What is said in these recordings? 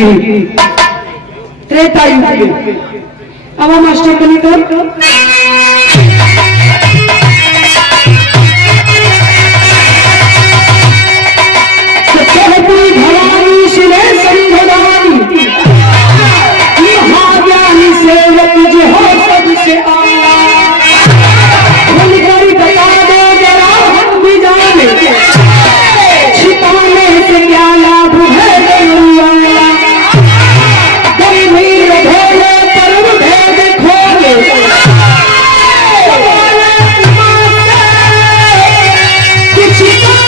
गिरी त्रेता युग में। अब मास्टर बनी तो भवानी शिवे संभवानी महाज्ञानी सेवक जो हो सबसे आला खुलकर बता दो जरा हम भी जाने छिपाने से क्या लाभ है गरुड़िया गंभीर भोले परम भेद खोले किसी का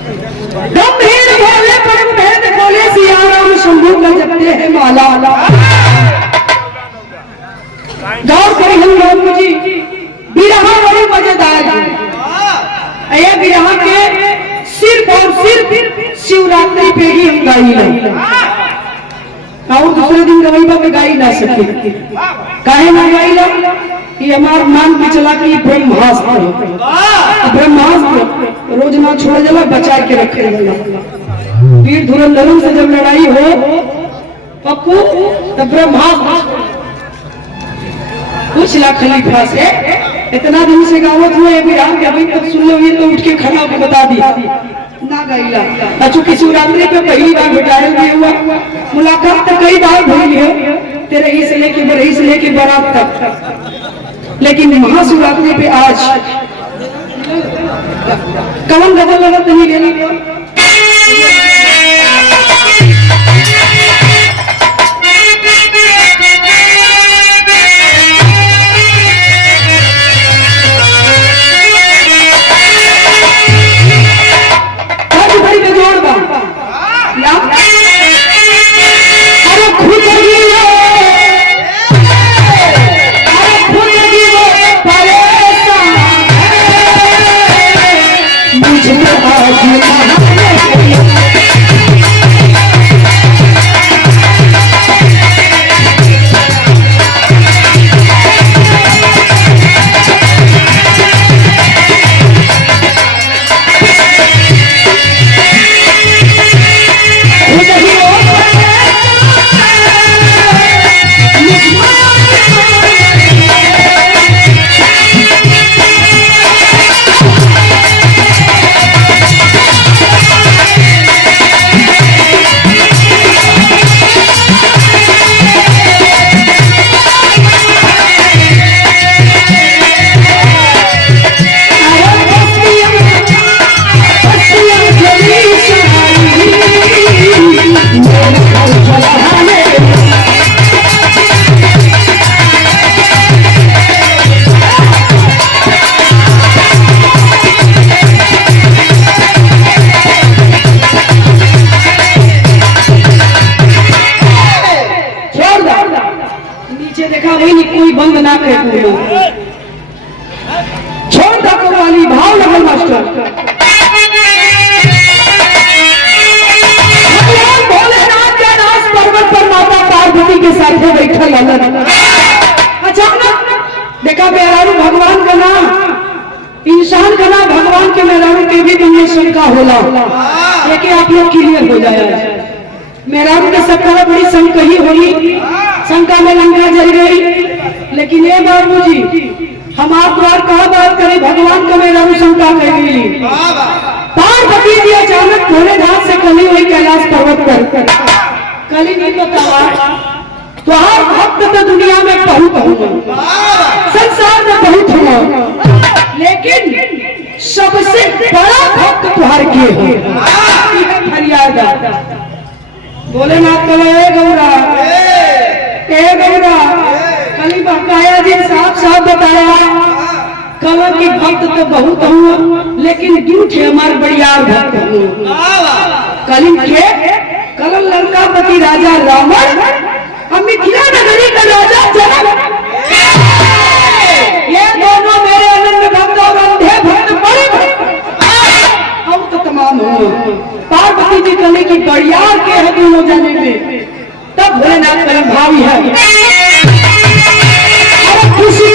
गंभीर भोले परम भेद खोले सिया राम शंभू का जपते हैं माला। गौर करें हम लोग जी बिरहा बड़ी मजेदार है। ये बिरहा के सिर्फ और सिर्फ शिवरात्रि पे ही हम गाई नहीं और दूसरे दिन रविवार पे गाई ना सके। काहे ना गाई ला कि हमार मान के चला कि ब्रह्मास्त्र ब्रह्मास्त्र रोज ना छोड़ जाला बचा के रखे वीर धुरंधरों से जब लड़ाई हो पप्पू तो ब्रह्मास्त्र कुछ ला खलीफा से इतना दिन से गावत हुआ है विराम के अभी तक सुन लो ये तो उठ के खड़ा होकर बता दिया ना गाइला। चूंकि शिवरात्रि पे पहली बार बिठाया भी हुआ मुलाकात तो कई बार हुई है तेरे ही से लेके बारात तक, लेकिन महाशिवरात्रि पे आज कवन गजल लगत नहीं गेली। कोई बंद ना करे छोड़ दो वाली भाव लगल मास्टर भोलेनाथ के नाच पर्वत पर माता पार्वती के साथ बैठल अचानक देखा मेहरारू भगवान का नाम इंसान का नाम भगवान के मेहरारू के भी दुनिया शंका होला लेकिन आप लोग क्लियर हो जाए मेहरारू के सबका बड़ी शंका ही होगी शंका में लंका जल गई। लेकिन ये बाबूजी हम आप द्वार कहा बात करें भगवान का मेहरारू शंका कर गई पार्वती जी अचानक भोलेनाथ से कली हुई कैलाश पर्वत पर कली नहीं तो तुहार भक्त तो दुनिया में बहुत हुआ संसार में बहुत हुआ लेकिन सबसे बड़ा भक्त तुहार के हो फरियाद भोलेनाथ को गौरा कली बकाया जी साफ साफ बताया कल की भक्त तो बहुत हुआ लेकिन झूठ हमारे बड़ियार भक्त कलिंग के कलल लंकापति राजा रावण और मिथिला नगरी का राजा जनक, ये दोनों मेरे अनन्य भक्त और अंधे भक्त बड़े अब तो तमाम हुए। पार्वती जी कले की बड़ियार के है दोनों जाने में, तब भोलेनाथ कलम भावी है खुशी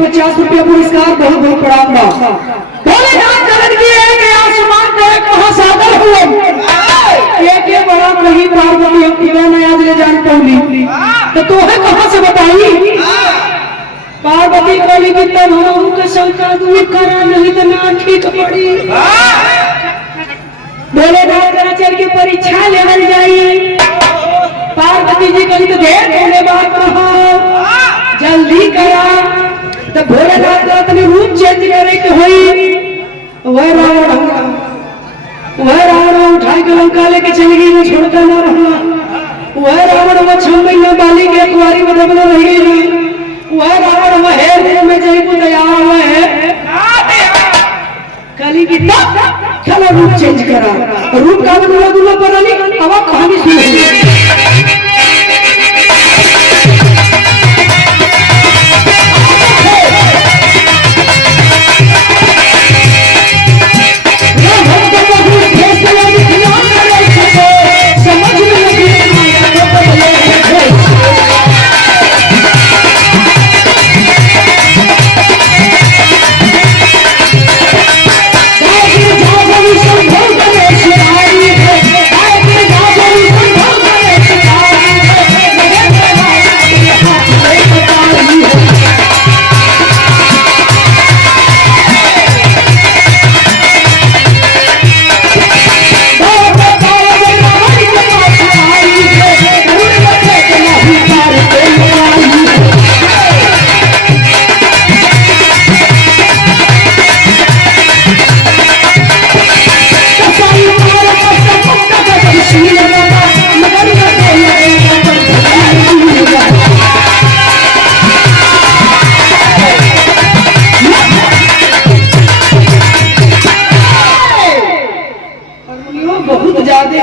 ₹50 पुरस्कार बहुत बहुत प्रणाम बा। भोलेनाथ जगत की एक आसमान पे कहां सागर हुए एक बड़ा कहीं पार्वती हम किला में आज ले जान पौली तो तोहे कहां से बताई। पार्वती बोली कि तब हम के शंका दूर करा नहीं तो ना ठीक पड़ी। भोलेनाथ चल के परीक्षा लेवल जाई। पार्वती जी कही तो देर होने बात कहा जल्दी करा। तो भोलेनाथ का अपने रूप चेंज करे के हुई वह रावण उठाई के लंका लेके चली गई वो छोड़ता ना रहा। वह रावण वो 6 महीने बाली के कुआरी में दबना रही। वह रावण वह है में जय को दया हुआ है कली की तब चलो रूप चेंज करा। रूप का बदला दूल्हा पर नहीं अब कहानी सुनी।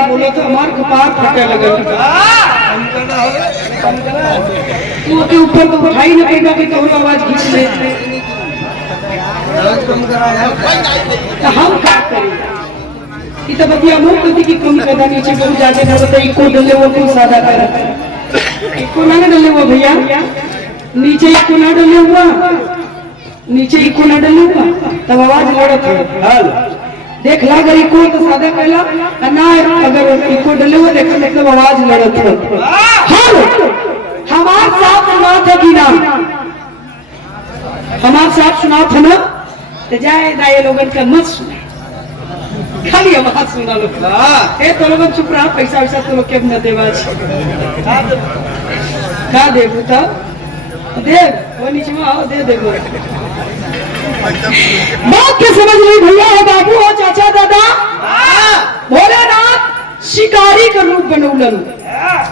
बोलो तो हमार कपार फटे लगल तू के ऊपर तो उठाई न पैदा कि तोहर आवाज खींच ले तो हम का करें। ई तो बतिया मुंह कदी की कमी पैदा नीचे बहुत ज्यादा न बता इको डले वो को सादा कर इको ना डले वो भैया नीचे इको ना डले हुआ नीचे इको ना डले हुआ तब आवाज लड़त है। देख ला अगर इको तो सादा कहला ना अगर इको डले हुए देख मतलब आवाज लड़त है। हमार साथ सुना था कि ना हमार साथ सुना था ना तो जाए ना ये लोगन का मत सुना खाली आवाज सुना लो। ए तो लोग चुप रहा पैसा वैसा तो लोग के न देवा का देबू तब देव वो नीचे में आओ दे देबो बात के समझ ली भैया हो बाबू हो चाचा दादा। भोलेनाथ शिकारी का रूप बनौलन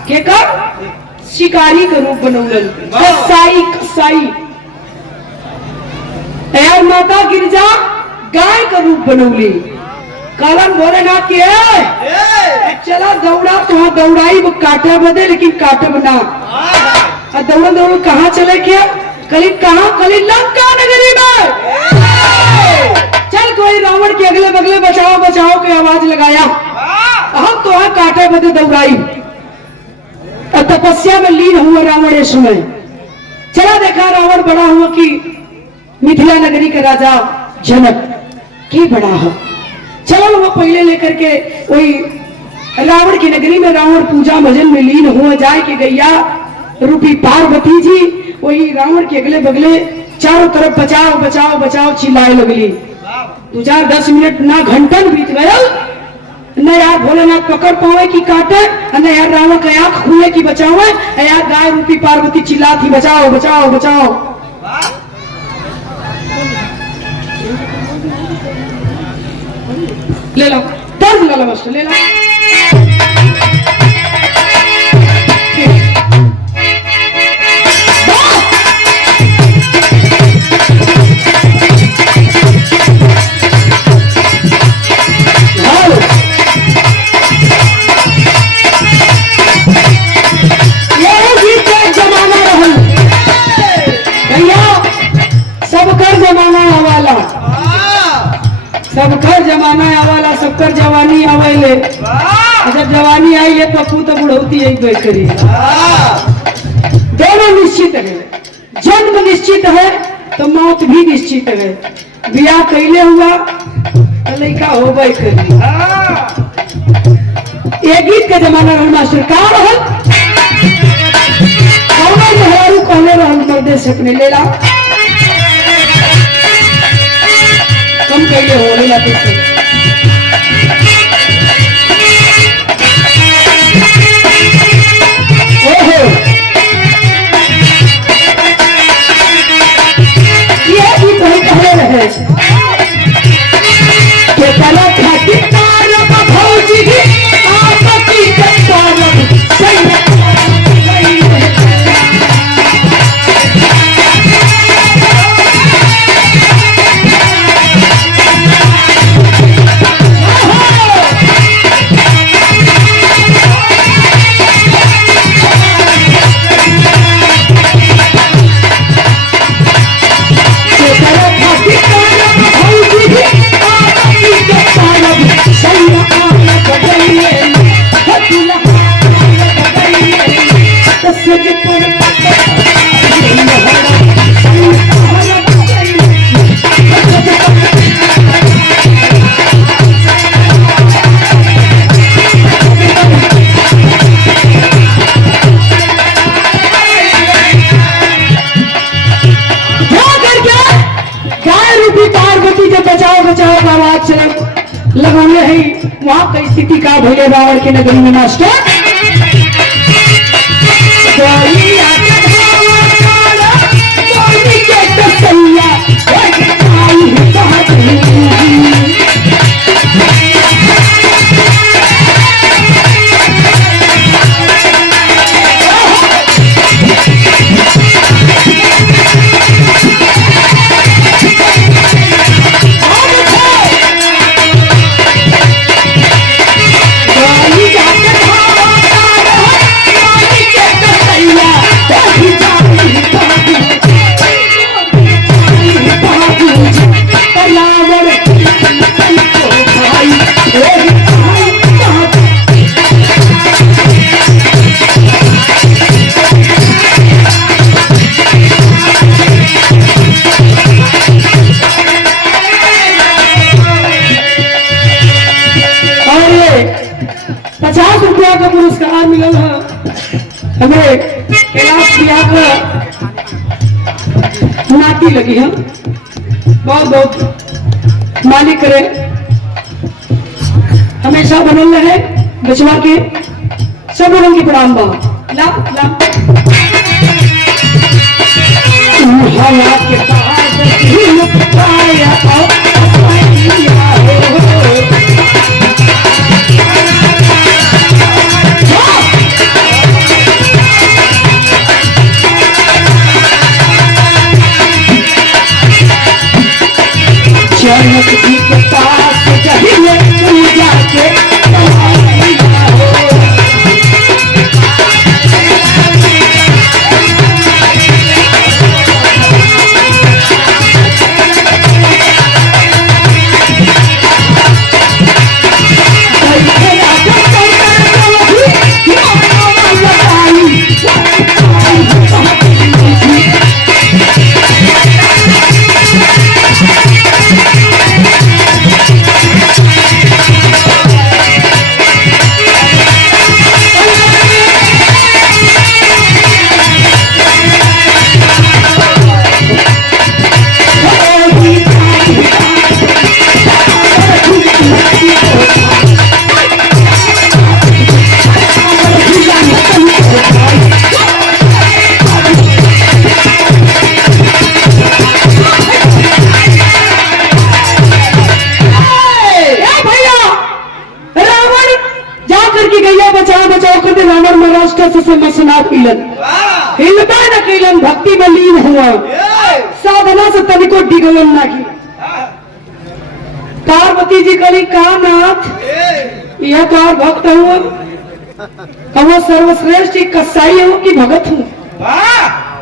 के कर शिकारी का रूप बनौलन कसाई कसाई यार माता गिरजा गाय का रूप बनौली कलन भोलेनाथ की है चला दौड़ा तो हाँ दौड़ाई वो काटे बदे लेकिन काटे बना और दौड़ दौड़ कहाँ चले क्या कली कहाँ कली लंका नगरी में चल कोई रावण के अगले बगले बचाओ बचाओ की आवाज लगाया हम तो हाँ काटे बदे दौड़ाई और तपस्या में लीन हुआ रावण इस समय चला देखा रावण बड़ा हुआ कि मिथिला नगरी के राजा जनक की बड़ा है चलो वो पहले लेकर के वही रावण की नगरी में रावण पूजा भजन में लीन हुआ जाए कि गैया रूपी पार्वती जी वही रावण के अगले बगले चारों तरफ बचाओ बचाओ बचाओ चिल्लाए लगली 2-10 मिनट ना घंटन बीत गया न यार भोलेनाथ पकड़ पावे की काटे न यार रावण का आंख खुले की बचावे यार गाय रूपी पार्वती चिल्लाती बचाओ बचाओ बचाओ ले लो 10 ले लो बस ले लो सबकर जमाना आवाला सबकर जवानी आवेले जब जवानी आई है पप्पू तो बुढ़ौती एक दो करी दोनों निश्चित है जन्म निश्चित है तो मौत भी निश्चित है ब्याह कैले हुआ तो लड़का हो गई करी एक गीत का जमाना रहल मास्टर का रहल मेहरारू कहले रहल मर्दे से अपने लेला कम कैले हो लेला कैसे ओहो ये भी कहले रहे के कला खाती तारब भौजी आपकी तारब सही लगौले है वहां की स्थिति का भैया रावण के नगरी में मास्टर ₹50 का पुरस्कार मिलल है हमें कैलाश प्रिया का नाती लगी है बहुत बहुत मालिक करे हमेशा बनल रहे बचवा के सब लोगों की प्रणाम बा ला ला हवा के पास पाया जनक जी के पास जहिले मास्टर से मसना पीलन हिलबा न कैलन भक्ति में लीन हुआ साधना से तनिको डिगलन ना की पार्वती जी कली का नाथ यह तो और भक्त हूँ हम सर्वश्रेष्ठ कसाई हूँ कि भगत हूँ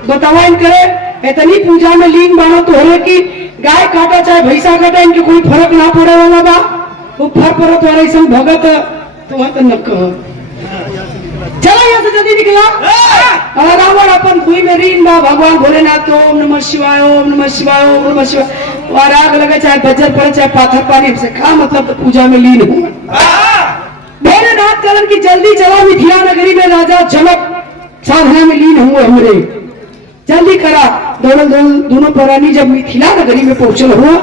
बतावा इन करे इतनी पूजा में लीन बानो तो हो कि गाय काटा चाहे भैंसा काटा इनके कोई फर्क ना पड़े वाला बा वो फर्क पड़ो तो ऐसा भगत तो न कहो चला यहाँ से जल्दी निकला रावण अपन भूमि में रीन बा भगवान भोलेनाथ को ओम नमः शिवाय ओम नमः शिवाय ओम नमः शिवाय और आग लगे चाहे बजर पड़े चाहे पाथर पानी हमसे खा मतलब तो पूजा में लीन हो भोलेनाथ कलन की जल्दी चला मिथिला नगरी में राजा जनक साधना में लीन हुए हमरे जल्दी करा दोनों प्राणी जब मिथिला नगरी में पहुंचल हुआ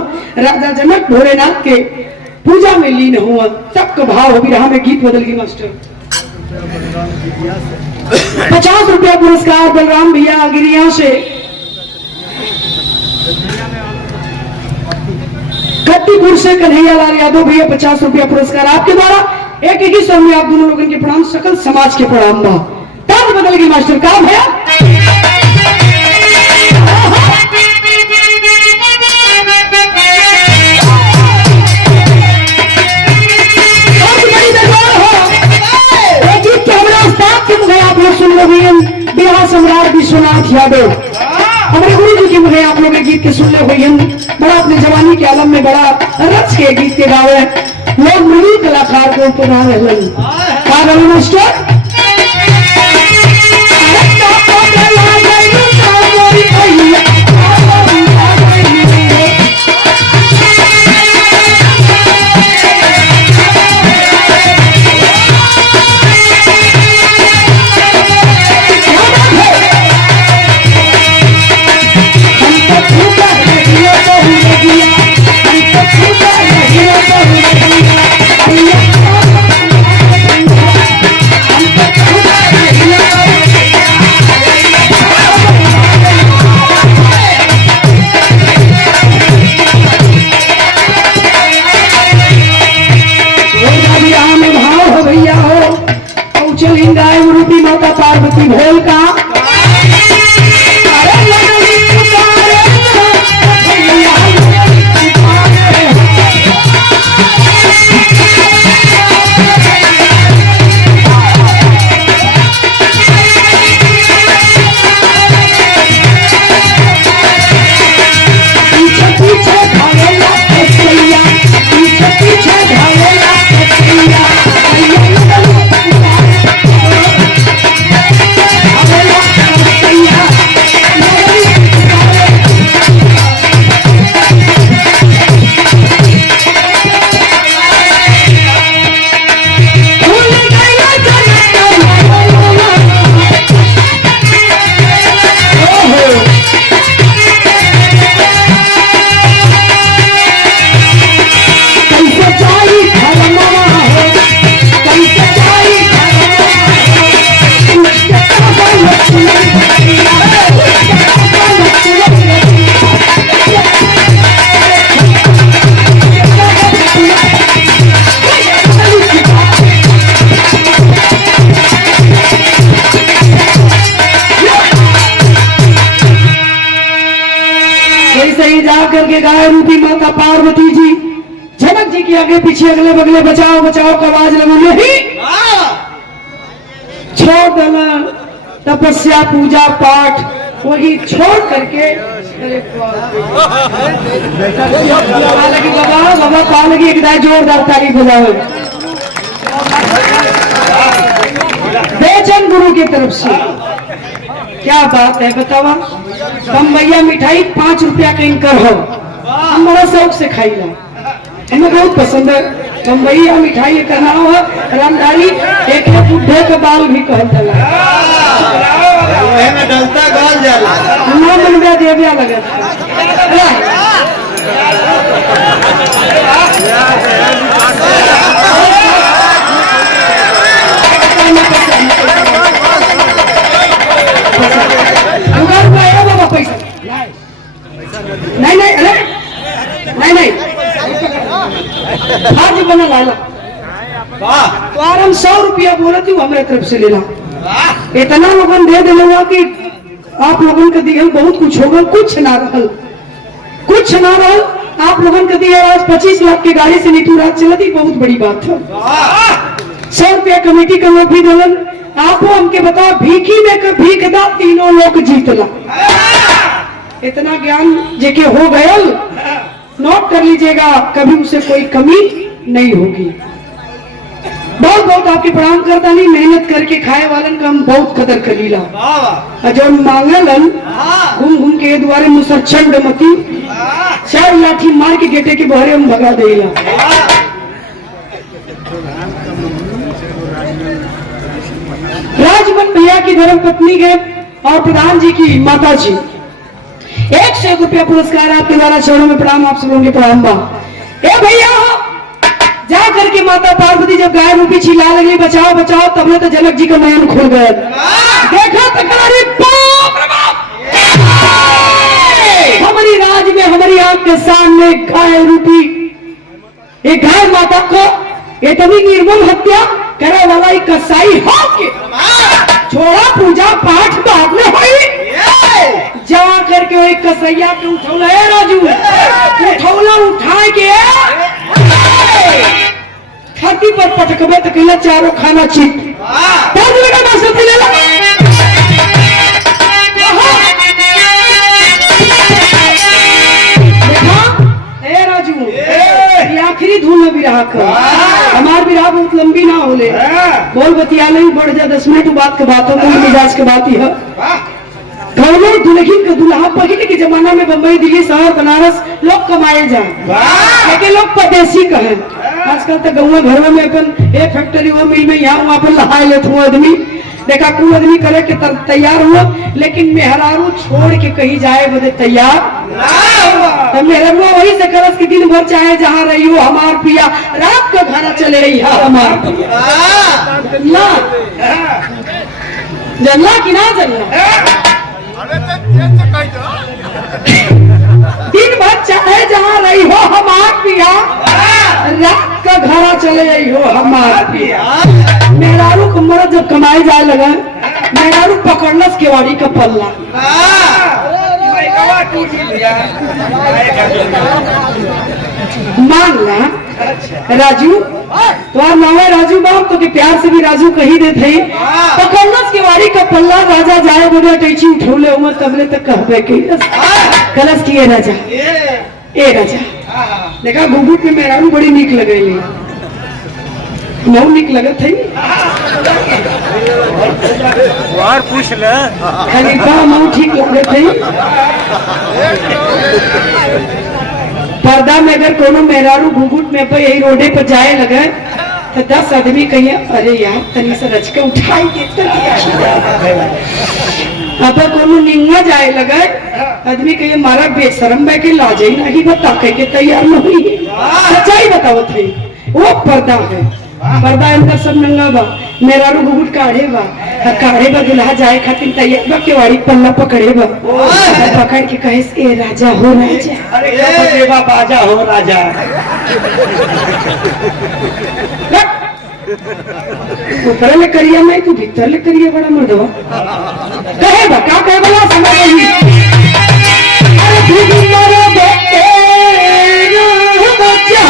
राजा जनक भोलेनाथ के पूजा में लीन हुआ सबका भाव हो रहा में गीत बदल गई मास्टर 50 रुपया पुरस्कार बलराम भैया गिरिया से कत्तीपुर से कन्हैया लाल यादव भैया 50 रुपया पुरस्कार आपके द्वारा एक ही स्वर में आप दोनों लोगों के प्रणाम सकल समाज के प्रणाम बा तब बदल गई मास्टर काम है बिहार सम्राट विश्वनाथ यादव हमारे गुरु जी के मुझे आप लोग गीत के सुनने हुए हम बड़ा अपने जवानी के आलम में बड़ा रच के गीत के गावे लोग मृदु कलाकार को पुनः मास्टर पार्वती भोल का करके गाय रूपी माता पार्वती जी जनक जी के आगे पीछे अगले बगले बचाओ बचाओ का आवाज लगो नहीं छोड़ देना तपस्या पूजा पाठ वही छोड़ करके बाबा बाबा पा लगी एक जोरदार ताली बजाओ बेचन गुरु की तरफ से क्या बात है बतावा बम्बैया मिठाई 5 रुपया का इनकर हो हम बड़ा शौक से खाई ला हमें बहुत पसंद है बम्बैया मिठाई का नाम है रामधारी एक बुढ़े का बाल भी कहता डलता गाल जाला मनव्या देव्या लगे नहीं नहीं अरे नहीं नहीं आज बना लाला तो आराम 100 रुपया बोला थी हमारे तरफ से लेना इतना लोगन दे दिले हुआ कि आप लोगन के दिए बहुत कुछ होगा, कुछ ना रहल, कुछ ना रहल। आप लोगन के दिए आज 25 लाख की गाड़ी से नीतू राज चलती, बहुत बड़ी बात है। 100 रुपया कमेटी का लोग भी दिलन। आपको हमके बताओ, भीखी में भीख दा तीनों लोग जीतला। इतना ज्ञान जेके हो गया, नोट कर लीजिएगा, कभी उसे कोई कमी नहीं होगी। बहुत बहुत आपके प्रणाम करता नहीं, मेहनत करके खाए वालन का हम बहुत कदर करीला। जो मांगलन घूम घूम के द्वारे मुसरचंड मती 4 लाठी मार के गेटे के बहरे हम भगा देला। राजमन भैया की धर्म पत्नी के और प्रधान जी की माता जी 100 रुपया पुरस्कार आपके द्वारा चरणों में प्रणाम। आप सब लोगों के प्रणाम बा। ए भैया जा करके माता पार्वती जब गाय रूपी चिल्ला लगी बचाओ बचाओ, तब तो जनक जी का नयन खुल गया। देखा तो कलारी बाप रे बाप, हमारी राज में हमारी आंख के सामने गाय रूपी एक गाय माता को इतनी निर्मम हत्या करे वाला एक कसाई होके छोड़ा पूजा पाठ बाद में हुई। जा करके वही कसैया के उठौला, राजू उठौला उठा के छाती पर पटकबे तो कहला चारों खाना चीट राजू। आखिरी धूल में विराह का हमार विराह बहुत लंबी ना होले, बोल बतिया नहीं बढ़ जा 10 मिनट बात के बातों को मिजाज के बात ही है। दुल्हन का दुल्हा पहले के जमाना में बम्बई दिल्ली शहर बनारस लोग कमाए जाए, लेकिन लोग परदेसी कहे। आजकल तो गाँव घर में अपन एक फैक्ट्री वो मिल में यहाँ वहाँ पर लहाए लेते हुए आदमी देखा, कुल आदमी करे के तैयार हुआ, लेकिन मेहरारू छोड़ के कहीं जाए बदे तैयार तो मेहरारू वही से करस की दिन भर चाहे जहाँ रही हो हमार पिया, रात को खाना चले रही है हमार पिया। जल्ला कि ना जल्ला, दिन भर चाहे जहाँ रही हो हमार पिया, रात का घरा चले रही हो हमार पिया। मेहरारू को मर्द जब कमाई जाए लगा, मेहरारू पकड़लस केवाड़ी का पल्ला। मान ला राजू, तुम्हारा नाम है राजू बाप, तो के प्यार से भी राजू कही देते। पकड़लस केवाड़ी का पल्ला, राजा जाए बोले टैची उठौले उमर तबले तक कहबे कलस किए राजा। ए राजा देखा घुघुट में मेहरारू बड़ी नीक लगेली, बहुत नीक लगत है। पूछ ले खाली मऊ ठीक लगत है। पर्दा में अगर कोनो मेहरारू घुघुट में यही रोडे पर जाए लगे तो 10 आदमी कहिए अरे यार तनी से रच के उठाई देते। अब कोनो निंगा जाए लगे आदमी कहिए मारा बेशरम बह के लाजे नहीं बता के तैयार न हुई। सच्चाई बताओ थे वो पर्दा है, पर्दा अंदर सब नंगा बा, मेहरारू घुघुट काढ़े बा, काढ़े बा दुल्हा जाए खातिर तैयार बा, केवाड़ी पल्ला पकड़े बा, पकड़ के कहे ए राजा हो राजा, अरे बाजा हो राजा। ऊपर ले करिया मैं तू भीतर ले करिया बड़ा मर्दवा कहे बा का कहे बला समझ नहीं। अरे भीतर बेटे बच्चा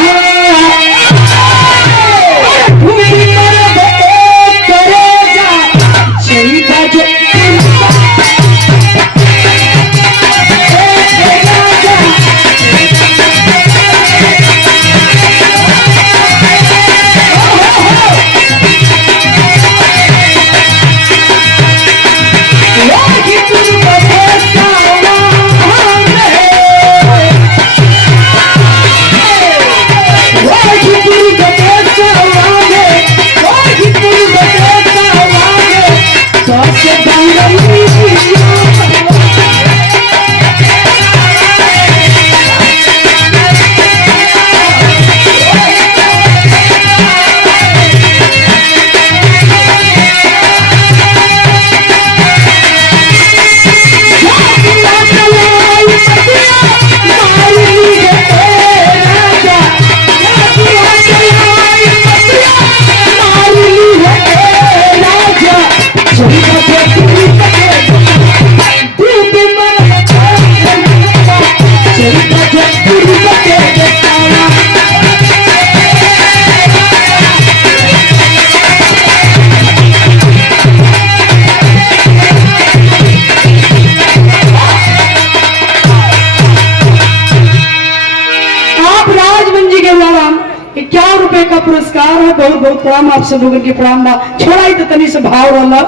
बहुत बहुत प्रणाम आप सब लोगन के प्रणाम बा। छोड़ा ही तो तनी से भाव वाला,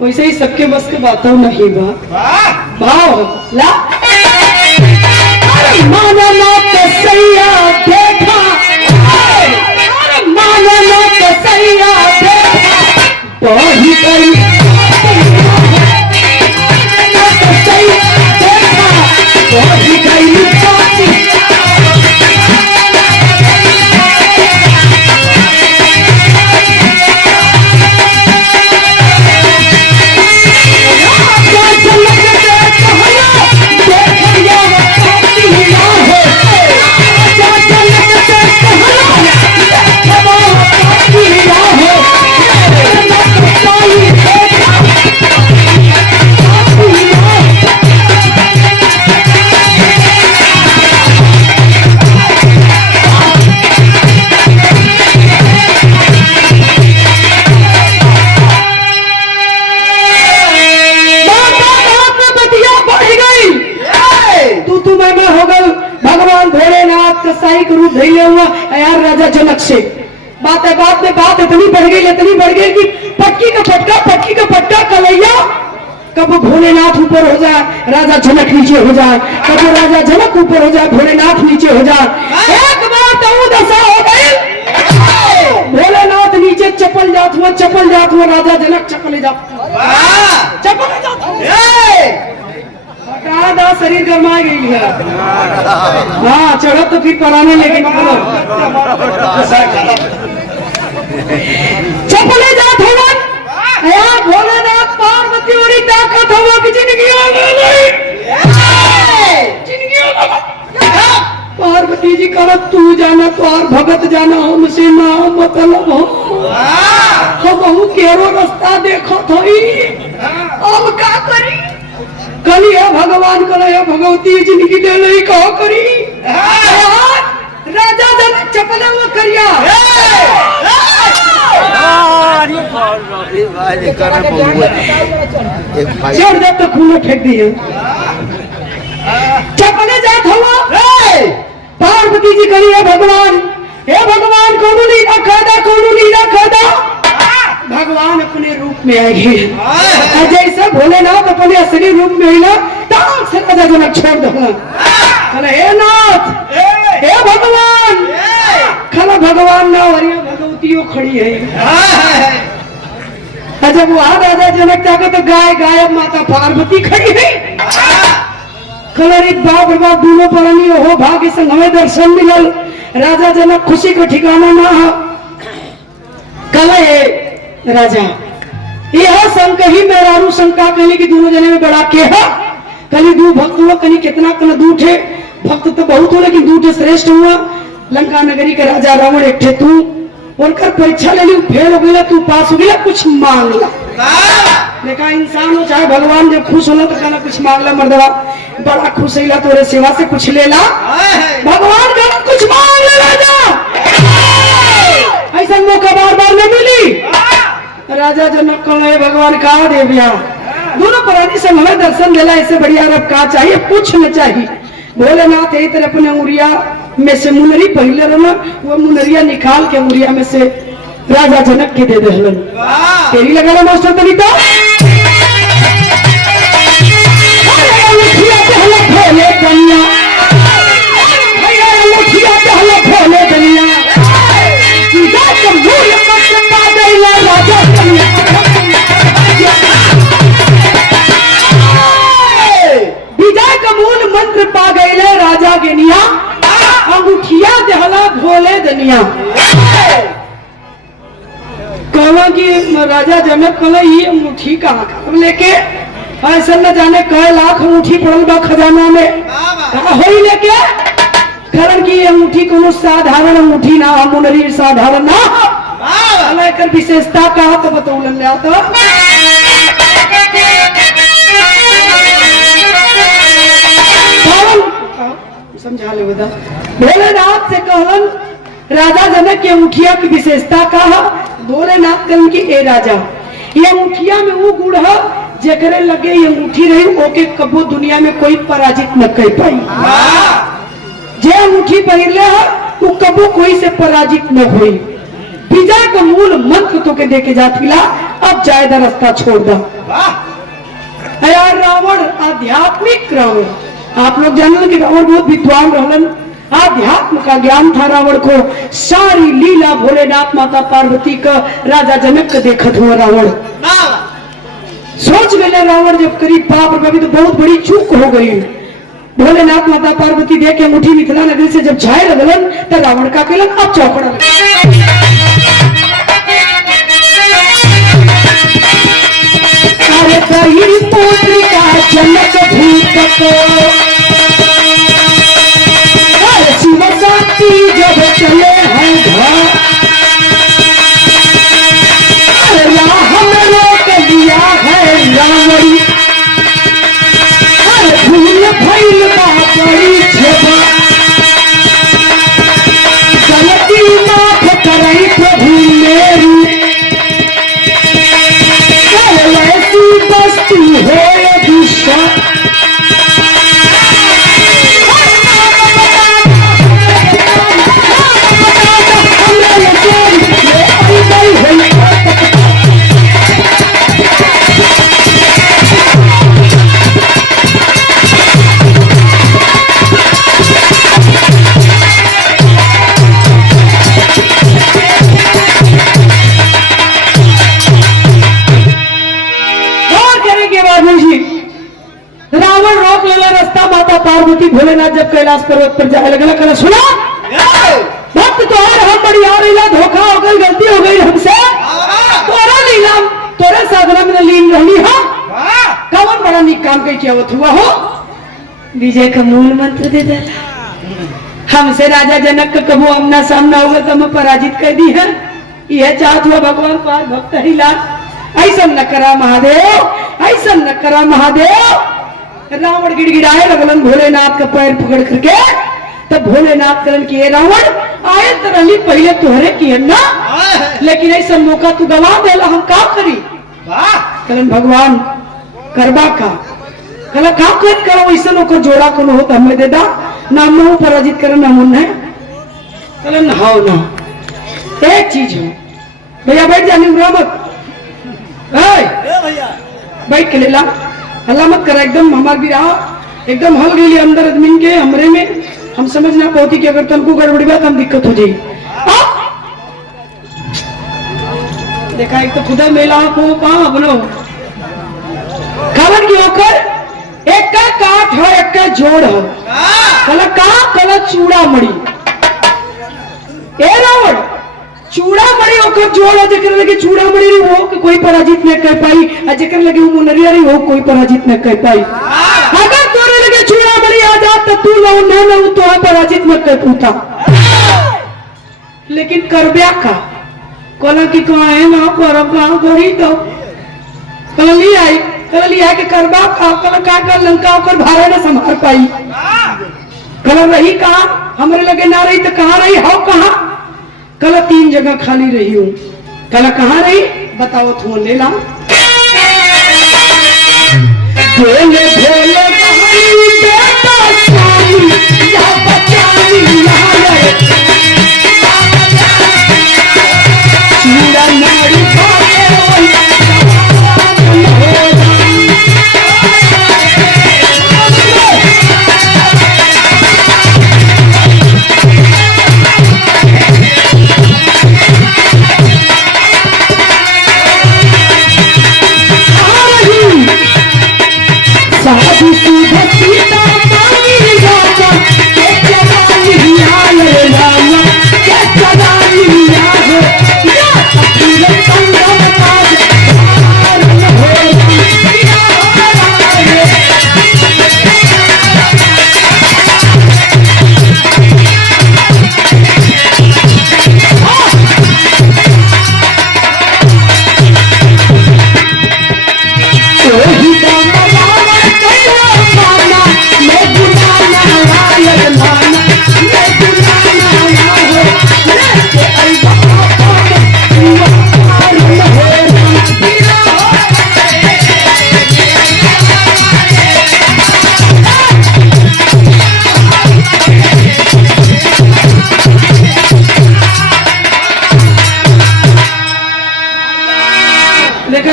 वैसे ही सबके बस के बातों नहीं बा। भाव ला मानो ना कसैया देखा, मानो ना कसैया देखा बही गई बही गई रूप धैले हुआ यार राजा जनक से। बात है बात में बात इतनी बढ़ गई कि पटकी का पट्टा कलैया कब भोलेनाथ ऊपर हो जाए राजा जनक नीचे हो जाए, कब राजा जनक ऊपर हो जाए भोलेनाथ नीचे हो जाए। एक बार तो दशा हो गई, भोलेनाथ नीचे चपल जात हुआ राजा जनक चपले जात दा शरीर गरमा गई है। हाँ चढ़ो तो फिर पराने लेकिन चपले जात हवन भोलेनाथ पार्वती और ताकत हवा की जिंदगी पार्वती जी करत तू जाना तो और भगत जाना हमसे ना मतलब हम केरो रास्ता देखो थोड़ी अब का करी कली है भगवान कल है भगवती जिंदगी दे नहीं कहो करी राजा जनक चपला वो करिया छोड़ दे तो खून फेंक दिए चपले जात हुआ पार्वती जी करी है भगवान कौन लीला खादा भगवान अपने रूप में आएंगे जैसे भोलेनाथ अपने असली रूप में हिला से राजा जनक छोड़ दो हे नाथ हे भगवान खला भगवान ना और भगवतियों खड़ी है। जब वहां राजा जनक जाकर तो गाय माता पार्वती खड़ी है। कलरित बाप दोनों प्राणी हो भाग्य संग हमें दर्शन मिलल। राजा जनक खुशी को ठिकाना ना कल राजा यह शंक ही मेरारू शंका कली की दोनों जने में बड़ा के है कली दू भक्त हुआ कली कितना कल दूठे भक्त तो बहुत हो लेकिन दूठे श्रेष्ठ हुआ। लंका नगरी के राजा रावण एक थे तू उनकर परीक्षा ले ली फेल हो गया तू पास हो गया कुछ मांग ला देखा इंसान हो चाहे भगवान जब खुश होला तो कहना कुछ मांग ला मर्दवा बड़ा खुश है तोरे सेवा से कुछ ले ला भगवान कहना कुछ मांग ले राजा ऐसा मौका बार न मिली। राजा जनक कहे भगवान का देविया दोनों प्राणी से हमें दर्शन दिला इससे बढ़िया रब का चाहिए कुछ न चाहिए। भोलेनाथ यही तरह अपने उंगलिया में से मुनरी पहले रहना वो मुनरिया निकाल के उंगलिया में से राजा जनक के दे दे तेरी लगा मास्टर तरीका विजय का मूल मंत्र पा गए राजा गेनिया अंगूठिया दहला भोले दनिया कहला कि राजा जनक कहला ये अंगूठी कहाँ लेके ऐसा न जाने कई लाख अंगूठी पड़ल बा खजाना में कहा हो लेके कारण की अंगूठी कोनो साधारण अंगूठी ना मुनरी साधारण ना कर विशेषता कहा तो बतौलन तो समझा ले बता भोलेनाथ से कहलन राजा जनक की अंगूठिया की विशेषता कहा भोलेनाथ कहलन की ए राजा ये अंगूठिया में वो गुण है जेकरे लगे ये अंगूठी रही ओके कबो दुनिया में कोई पराजित न कर पाई जे अंगूठी पहले है वो कबो कोई से पराजित न हुई विजय का मूल मंत्र तो के दे के जातिला, अब जायदा रास्ता छोड़ दो। यार रावण आध्यात्मिक रावण, आप लोग जानते कि रावण बहुत विद्वान रहलन, आध्यात्म का ज्ञान था रावण को। सारी लीला भोलेनाथ माता पार्वती का राजा जनक का देखत हुआ रावण सोच गए रावण जब करीब बाप रे अभी तो बहुत बड़ी चूक हो गई। भोलेनाथ माता पार्वती देख के मुठी मिथिला नगरी से जब जाए लगलन तो रावण का कहलन अब चौकड़ा अरे दही पुत्री का जनक भूत को शिव शक्ति जब चले हैं घर राम रोक दिया है रावण भूल भैल बड़ी छेबा गलती माफ करे प्रभु मेरी ऐसी बस्ती हो दिशा रावण रोक लेला रास्ता। माता पार्वती भोलेनाथ जब कैलाश पर्वत पर जाए लगला कहला सुना भक्त तोहर हम बड़ी आ रही धोखा हो गई गलती हो गई हमसे तोरा लीला तोरे साधना में लीन रहनी हो कौन बड़ा निक काम कई कियावत हुआ हो विजय का मूल मंत्र दे दे हमसे राजा जनक का कबू आमना सामना होगा तो हम पराजित कर दी है। यह चाहत हुआ भगवान पार भक्त हरिला ऐसा न करा महादेव ऐसा न करा महादेव। रावण गिड़गिड़ाए लगलन भोलेनाथ का पैर पकड़ करके तब भोलेनाथ करण किए रावण आए तरली पहले तुहरे किए ना लेकिन ऐसा मौका तू गवा देला हम का करी करण भगवान करबा का कला का कर करो ऐसा ओकर जोड़ा कोनो हो हमें दे दा नाम में पराजित करन ना मुन है कलन हाउ ना एक चीज है भैया बैठ जाने मत भैया बैठ के लेला हल्ला मत करा एकदम हमार भी रहा एकदम हल गई अंदर आदमी के हमरे में हम समझ ना पाती कि अगर तुमको गड़बड़ी बात हम दिक्कत हो जाएगी। देखा एक तो खुदा मेला को कहा बनो खबर की होकर एक का काट हो एक का जोड़ हो कल का कल चूड़ा मड़ी ए रावण चूड़ा मड़ी होकर जोड़ जेकर लगे चूड़ा मड़ी रही वो कोई पराजित न कर पाई जेकर लगे वो मुनरिया रही वो कोई पराजित न कर पाई। अगर तोरे लगे चूड़ा मड़ी आ जात तो तू लो ना ना तो पराजित न कर पूता लेकिन करब्या का कल की कहा है ना पर करी तो कल ली आई कल लिया के करबा का कल का कर लंका होकर भारे न संभाल पाई कल रही कहा हमरे लगे ना रही तो कहाँ रही हो कहा कल 3 जगह खाली रही हूँ कल कहाँ रही बताओ तू ले ला भोले भोले बेटा स्वामी या बचानी चूड़ा नारी सीता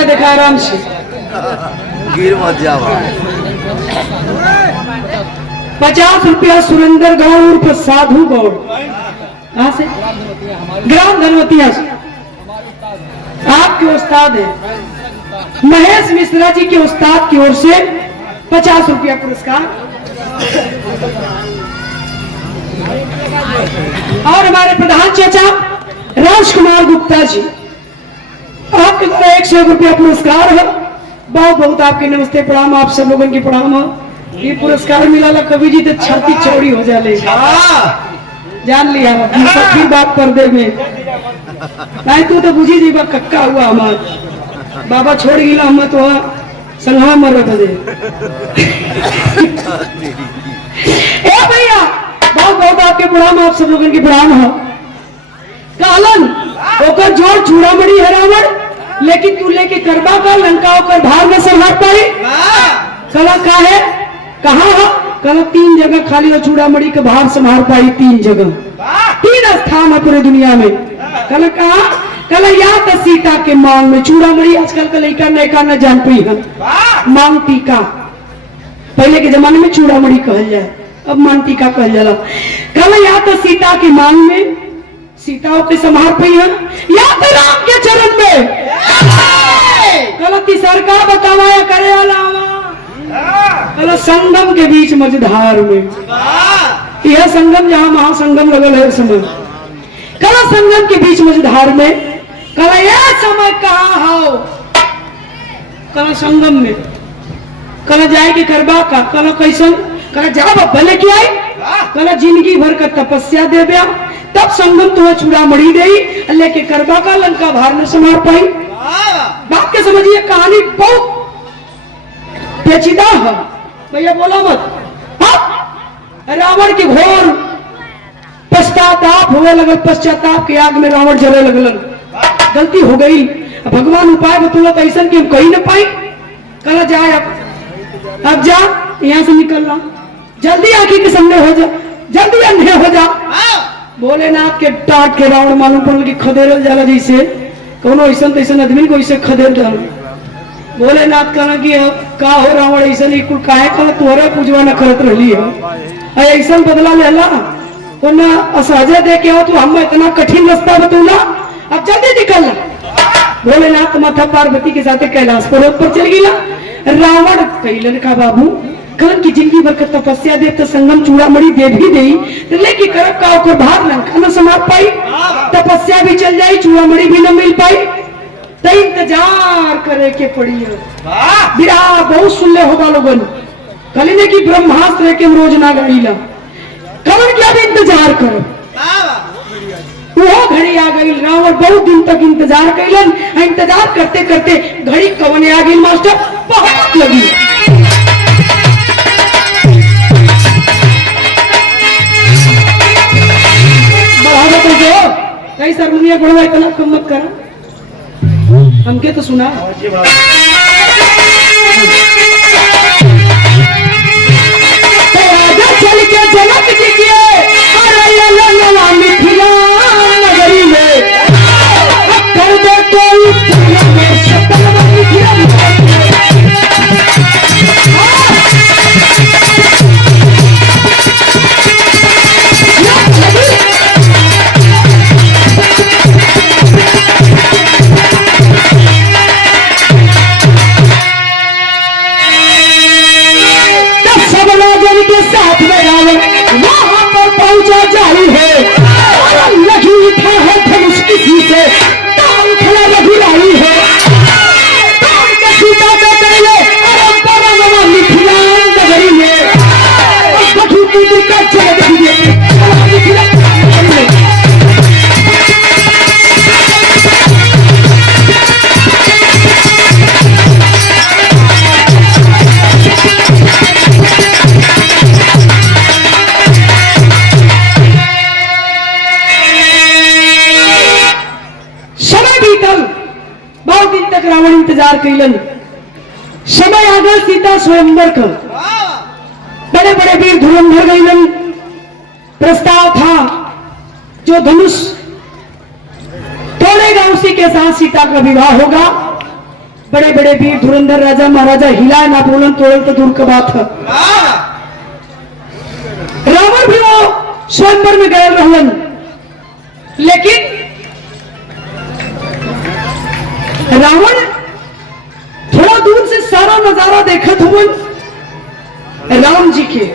देखा आराम से। गिर मत जा। 50 रुपया सुरेंद्र गौड़ उर्फ साधु गौड़, कहाँ से? ग्राम धनवतिया से। आपके उस्ताद है महेश मिश्रा जी के उस्ताद की ओर से 50 रुपया पुरस्कार। और हमारे प्रधान चाचा राजकुमार गुप्ता जी, आपके द्वारा 101 रुपया पुरस्कार है। बहुत बहुत आपके नमस्ते प्रणाम, आप सब लोगों की प्रणाम है। ये पुरस्कार मिला ला कवि जी तो छाती चौड़ी हो जाले, जान लिया सब फिर बात पर्दे में नहीं। तू तो बुझी जी कक्का हुआ हमार बाबा छोड़ गिला हम तो संघवा मर बजे। ए भैया बहुत बहुत आपके प्रणाम, आप सब लोगों की प्रणाम है। कालन ओकर जोड़ चूड़ामणि है रावण, लेकिन तू लेके करबा का लंका ओकर भार में संभाल पाई। कला का है कहाँ है? कल 3 जगह खाली और चूड़ामणि के भार संभाल पाई। 3 जगह 3 स्थान है पूरे दुनिया में। कल कहा? कल या तो सीता के मांग में चूड़ामणि, आजकल का लड़का नैका न जान पाई है मांग टीका। पहले के जमाने में चूड़ामणि कहल जाए, अब मांग टीका कहल जाला। कल या तो सीता की मांग में सीताओं के संभाल पाई है, या तो राम के चरण में। कल तीसर का बतावाया करे वाला कल संगम के बीच मझधार में। यह संगम जहां महासंगम लगल है समय, कल संगम के बीच मझधार में। कल यह समय कहाँ हो? कल संगम में। कल जाए के करबा का कल कैसन? कल जा बब्बा लेके आई, कल जिंदगी भर का तपस्या दे दिया, तब संगम तुम्हें चूड़ामणि दे लेके करबा का लंका भार न संभाल पाई। बात के समझिए, कहानी बहुत पेचीदा है भैया, बोला मत। रावण के घोर पश्चाताप हुए लगल, पश्चाताप के आग में रावण जले लगलन। गलती हो गई, भगवान उपाय बतौला तो ऐसा कि हम कहीं न पाई। कल जाए अब जा यहाँ से निकलना, जल्दी आंखी के सामने हो जा, जल्दी अंधे हो जा। भोलेनाथ के टाट के रावण मालूम पड़ल कि खदेरल जाला, जैसे कोनो ऐसा तैसा आदमी को ऐसे खदेर डाल। भोलेनाथ कहना कि का हो रावण ऐसा नहीं कुल काहे कल तोहरा पूजवा न करत रही है, ऐसा बदला लेला तो ना असहजे दे के हो तो हम इतना कठिन रास्ता बतौला, अब जल्दी निकलना। भोलेनाथ माता पार्वती के साथ कैलाश पर्वत पर चल गिला। रावण कैलन का बाबू कल की जिंदगी भर का तपस्या दे तो संगम चूड़ामणि दे भी नहीं, तो लेके करब का ओकर भार लंका न समाप्त पाई, तपस्या भी चल जाई, चूड़ामणि भी न मिल पाई, तो इंतजार करे के पड़ी है। बिरा बहुत सुनले होगा लोगन कल ने की ब्रह्मास्त्र के रोज ना गईला, कवन क्या भी इंतजार करो। वो घड़ी आ गई, रावण बहुत दिन तक इंतजार कैलन। इंतजार करते करते घड़ी कवने आ गई मास्टर, बहुत लगी। बढ़ावा तो जो कई सरमुनिया गुणवा इतना कम मत करा, हमके तो सुना। चल के जनक जी के मिथिला नगरी में कर दे कोई के साथ में रावण वहां पर पहुंचा जारी है। लगी उठा है धनुष किसी से, ताल खड़ा लगी लाई है। ताल के सीता पे चले परम मिथिला नगरी में, बखूबी का चल रही रावण इंतजार कैलन। समय आ गया सीता स्वयंवर का, बड़े बड़े वीर धुरंधर गईलन। प्रस्ताव था जो धनुष तोड़ेगा उसी के साथ सीता का विवाह होगा। बड़े बड़े वीर धुरंधर राजा महाराजा हिलाए ना बोलन तोड़न तो दूर का बात है। रावण भी वो स्वयंवर में गए रहलन, लेकिन रावण थोड़ा दूर से सारा नजारा देखत हुए राम जी के।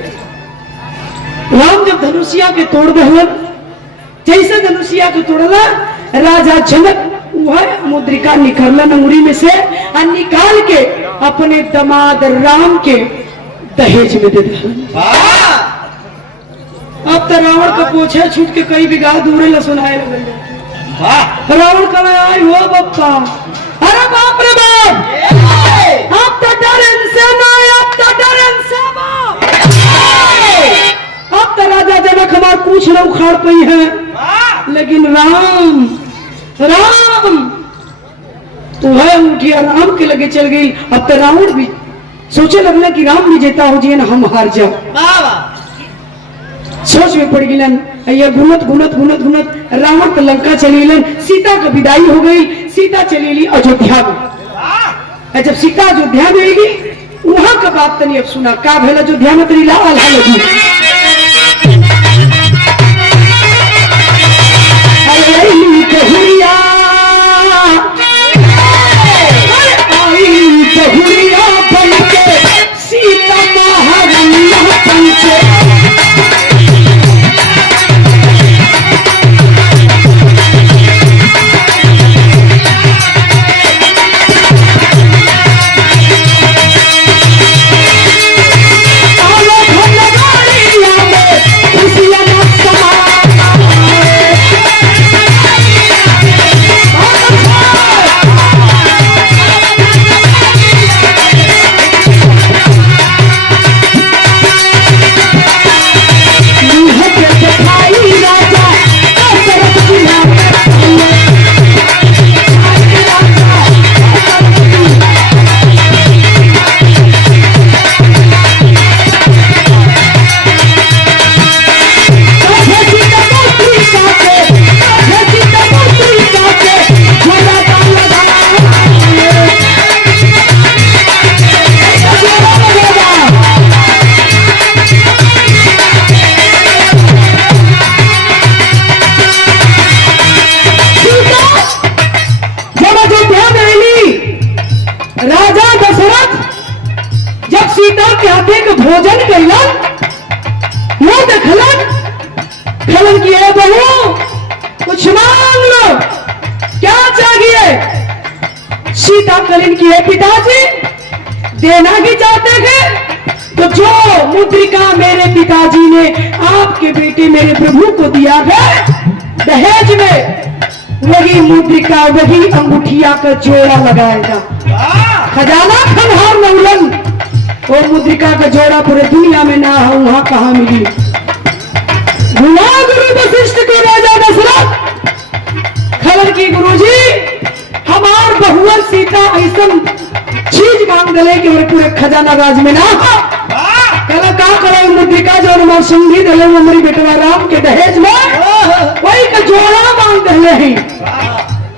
राम जब धनुषिया के तोड़ दहलन, जैसे धनुषिया के तोड़ला राजा जनक वह मुद्रिका निकलना अंगुरी में से और निकाल के अपने दामाद राम के दहेज में दे दिया। अब तो रावण का पोछा छूट के कई बिघा दूर ला सुनाए लगे। रावण का आए हो बप्पा, अरे बाप रे बाप, अब तो डरन से ना, अब तो डरन से बाप, अब तो राजा जनक हमार पूछ न उखाड़ पई है, लेकिन राम तो है अंगूठिया राम के लगे चल गई। अब तो रावण भी सोचे लगना कि राम भी जेता हो जिए ना हम हार जाओ। सोच में पड़ गिलन, घुमत घुमत घुमत घुमत रावण तो लंका चली लन। सीता का विदाई हो गई, सीता चली ली अयोध्या में। जब सीता अयोध्या में गई वहां का बात तनी अब सुना का भेल। अयोध्या में तेरी लाल लगी, सीता महारनिया पंचे भोजन कैलन वो देखलन, खलन किए बहू कुछ मांग लो, क्या चाहिए? सीता कलन किए पिताजी देना ही चाहते थे तो जो मुद्रिका मेरे पिताजी ने आपके बेटे मेरे प्रभु को दिया है दहेज में, वही मुद्रिका वही अंगूठिया का जोड़ा लगाएगा। खजाना खनहार नौलन और मुद्रिका का जोड़ा पूरे दुनिया में ना हो, वहां कहां मिली? गुरु वशिष्ठ को राजा दशरथ खबर की गुरुजी हमार बहुअर सीता ऐसा चीज मांग दले कि पूरे खजाना राज में ना हो। कहला का करे मुद्रिका जो हमार संधि दले हमारी बेटवा राम के दहेज में वही का जोड़ा मांग दले ही।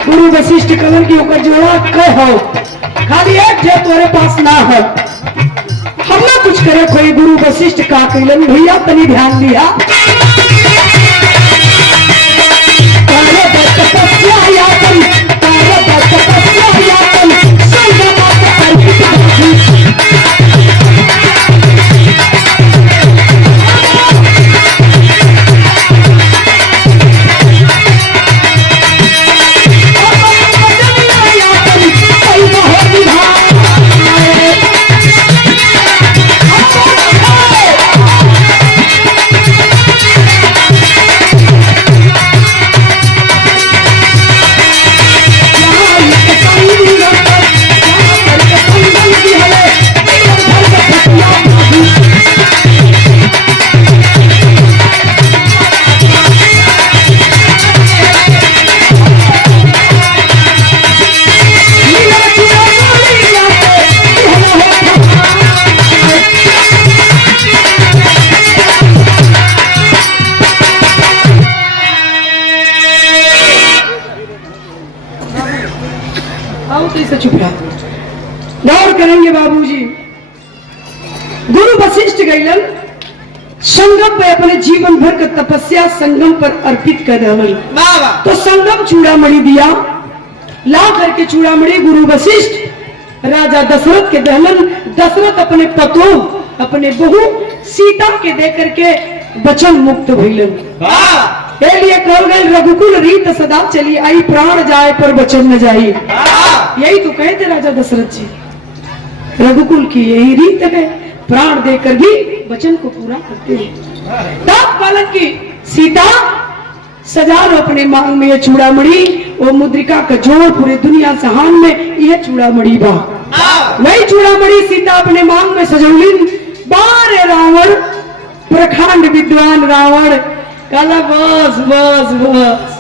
गुरु वशिष्ठ कलन की ओकर जोड़ा कह हो, खाली एक थे तोरे पास ना हो, हम ना कुछ करे कोई। गुरु वशिष्ठ का कैलन भैया तनी ध्यान दिया, चुप रहा। गौर करेंगे बाबूजी। गुरु वशिष्ठ गैलन संगम पे अपने जीवन भर का तपस्या संगम पर अर्पित कर रहे। तो संगम चूड़ामणि दिया, ला करके चूड़ामणि गुरु वशिष्ठ राजा दशरथ के दहलन। दशरथ अपने पतों अपने बहू सीता के दे करके वचन मुक्त भइलन। लिए कहल गए रघुकुल रीत सदा चली आई, प्राण जाए पर वचन न जाई। यही तो कहे थे राजा दशरथ जी, रघुकुल की यही रीत है, प्राण देकर भी वचन को पूरा करते हैं। तब पालन की सीता सजा लो अपने मांग में ये चूड़ामणि, वो मुद्रिका का जोड़ पूरे दुनिया जहान में यह चूड़ामणि बा। वही चूड़ामणि सीता अपने मांग में सजौलिन। बारे रावण प्रखंड विद्वान रावण काला बस बस बस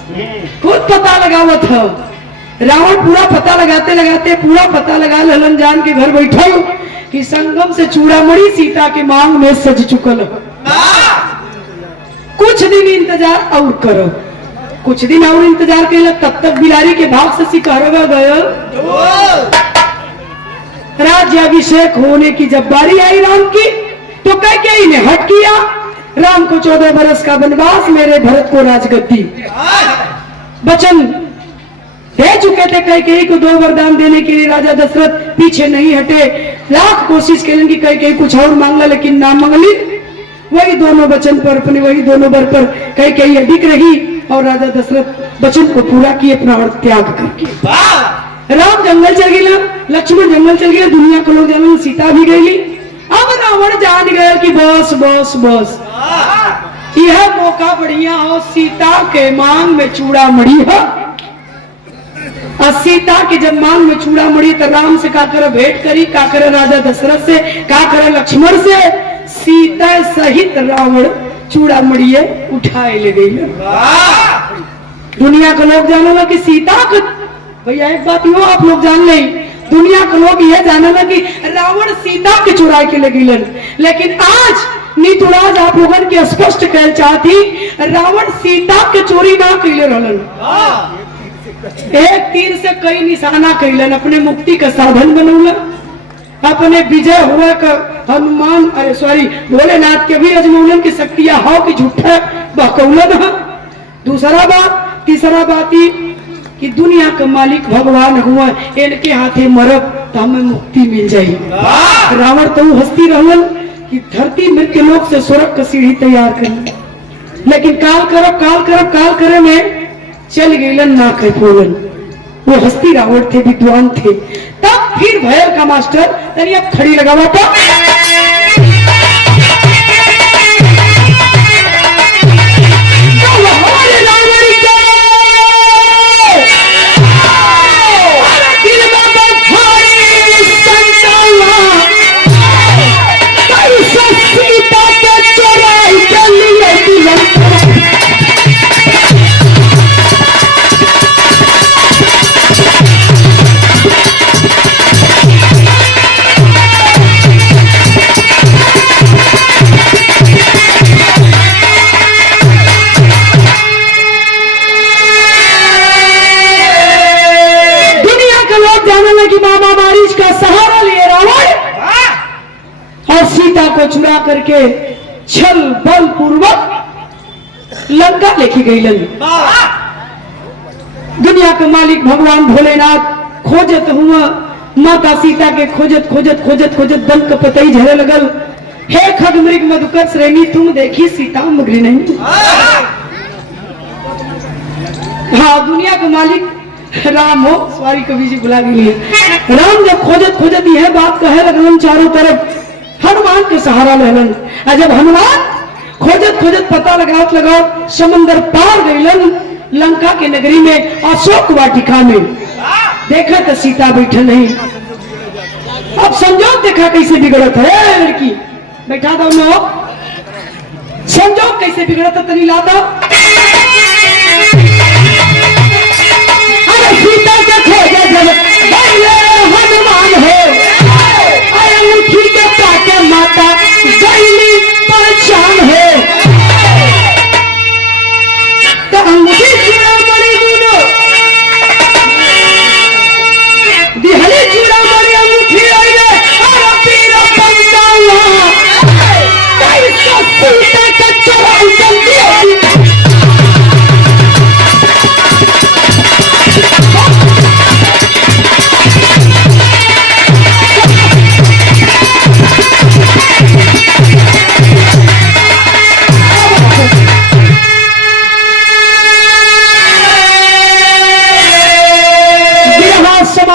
खुद पता लगावत है। रावण पूरा पता लगाते लगाते पूरा पता लगा ललन जान के घर बैठल कि संगम से चूड़ामणि सीता के मांग में सज चुकल। कुछ दिन इंतजार और करो, कुछ दिन और इंतजार कर, तब तक बिलारी के भाग से सिकारवा गया। राज्याभिषेक होने की जब बारी आई राम की, तो कैकेयी ने हट किया। राम को 14 बरस का वनवास, मेरे भरत को राजगद्दी। वचन दे चुके थे कैकेयी को 2 वरदान देने के लिए। राजा दशरथ पीछे नहीं हटे, लाख कोशिश करेंगे कैकेयी कुछ और मांगला, लेकिन ना मांगली। वही दोनों वचन पर अपने वही दोनों वर पर कैकेयी अडिग रही और राजा दशरथ वचन को पूरा किए प्राण त्याग करके। राम जंगल चल गया, लक्ष्मण जंगल चल गया, दुनिया के लोग जान, सीता भी गई। अब रावण जान गया कि बस बस बस यह मौका बढ़िया हो, सीता के मांग में चूड़ामणि हो। और सीता के जब मांग में चूड़ामणि तो राम से का करे भेंट करी, का करे राजा दशरथ से, का करे लक्ष्मण से। सीता सहित रावण चूड़ामणि उठाए ले गई। दुनिया के लोग जानेगा कि सीता को, भैया एक बात यो आप लोग जान ले, दुनिया के लोग यह जानेगा कि रावण सीता के चुराए के लगी। लेकिन आज नीतुराज आप लोगन के स्पष्ट कहल चाहती, रावण सीता के चोरी ना कैले रहलन, एक तीर से कई निशाना कैलन, अपने मुक्ति का साधन बनौलन, अपने विजय हुए का हनुमान अरे सॉरी भोलेनाथ के भी अजमौलन की शक्तियां हो कि झूठा बकौलन है। दूसरा बात, तीसरा बात ही कि दुनिया का मालिक भगवान हुआ, इनके हाथे मरब तो हमें मुक्ति मिल जाए। रावण तो हस्ती रहलन कि धरती मृत के लोग से स्वर्ग का सीढ़ी तैयार कर, लेकिन काल काल करे में चल गईलन ना कह पोलन। वो हस्ती रावण थे, विद्वान थे। तब फिर भैर का मास्टर तनी अब खड़ी लगावा था। को चुरा करके छल बल पूर्वक लंका लेके गई। दुनिया के मालिक भगवान भोलेनाथ खोजत हुआ माता सीता के खोजत खोजत खोजत खोजत दल का पतई झरे लगल। हे खग मृग मधुकर श्रेणी तुम देखी सीता मगरी नहीं। हाँ, दुनिया का मालिक राम हो, सॉरी कवि जी बुला गई है। राम जब खोजत खोजत यह बात कहे लगलन चारों तरफ हनुमान के सहारा लेलन। जब हनुमान खोजत खोजत पता लगावत लगावत समंदर पार गईलन लंका के नगरी में अशोक वाटिका में देखा तो सीता बैठल नहीं। अब संजोग देखा कैसे बिगड़त है लड़की, बैठा दो नो संजोग कैसे बिगड़त है तनी लाता। अरे सीता के खोजे जब हनुमान हो अंगूठी के पाके माता गईली पहचान है तो अंगूठी चूड़ामणि गुनो दिहली चूड़ामणि अंगूठी